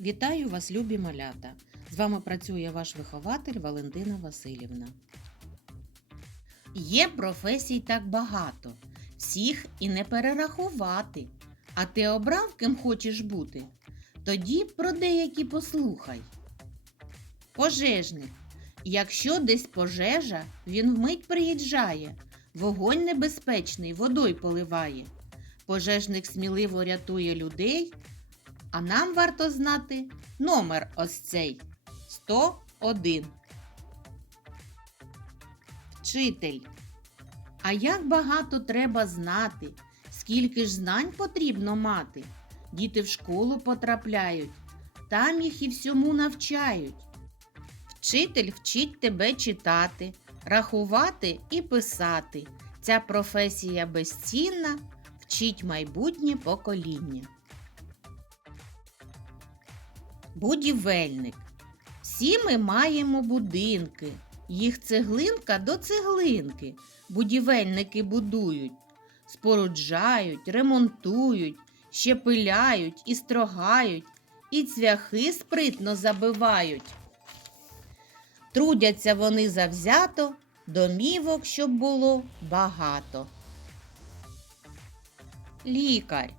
Вітаю вас, любі малята! З вами працює ваш вихователь Валентина Васильівна. Є професій так багато, всіх і не перерахувати. А ти обрав, ким хочеш бути? Тоді про деякі послухай. Пожежник. Якщо десь пожежа, він вмить приїжджає, вогонь небезпечний водою поливає. Пожежник сміливо рятує людей, а нам варто знати номер ось цей 101. Вчитель. А як багато треба знати, скільки ж знань потрібно мати. Діти в школу потрапляють, там їх і всьому навчають. Вчитель вчить тебе читати, рахувати і писати. Ця професія безцінна, вчить майбутнє покоління. Будівельник. Всі ми маємо будинки. Їх цеглинка до цеглинки. Будівельники будують, споруджають, ремонтують, ще пиляють і строгають, і цвяхи спритно забивають. Трудяться вони завзято, домівок, щоб було багато. Лікар.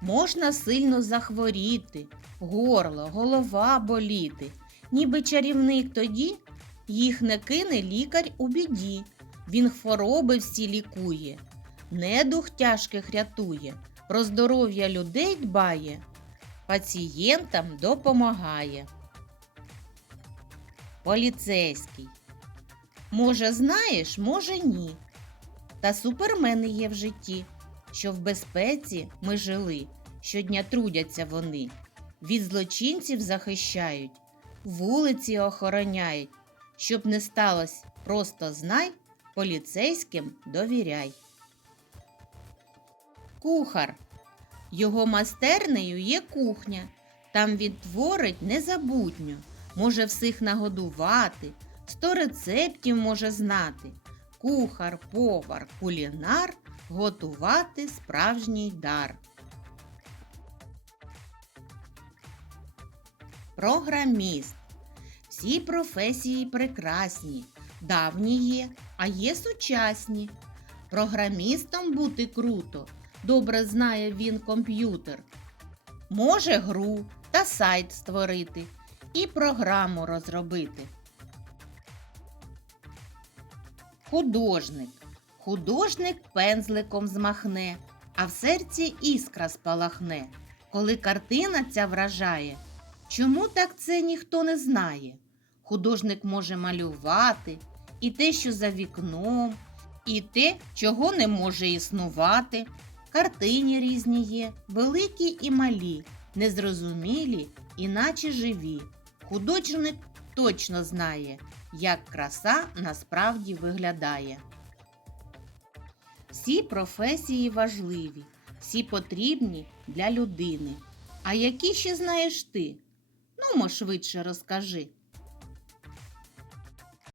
Можна сильно захворіти, горло, голова боліти. Ніби чарівник тоді їх не кине лікар у біді. Він хвороби всі лікує, недух тяжких рятує, про здоров'я людей дбає, пацієнтам допомагає. Поліцейський. Може, знаєш, може ні. Та супермени є в житті, що в безпеці ми жили, щодня трудяться вони, від злочинців захищають, вулиці охороняють. Щоб не сталося, просто знай, поліцейським довіряй. Кухар. Його майстернею є кухня. Там він творить незабутньо, може всіх нагодувати, сто рецептів може знати. Кухар, повар, кулінар готувати справжній дар. Програміст. Всі професії прекрасні, давні є, а є сучасні. Програмістом бути круто, добре знає він комп'ютер. Може гру та сайт створити і програму розробити. Художник. Художник пензликом змахне, а в серці іскра спалахне. Коли картина ця вражає, чому так це ніхто не знає? Художник може малювати і те, що за вікном, і те, чого не може існувати. Картині різні є, великі і малі, незрозумілі, іначе живі. Художник точно знає, як краса насправді виглядає. Всі професії важливі, всі потрібні для людини. А які ще знаєш ти? Ну, швидше розкажи.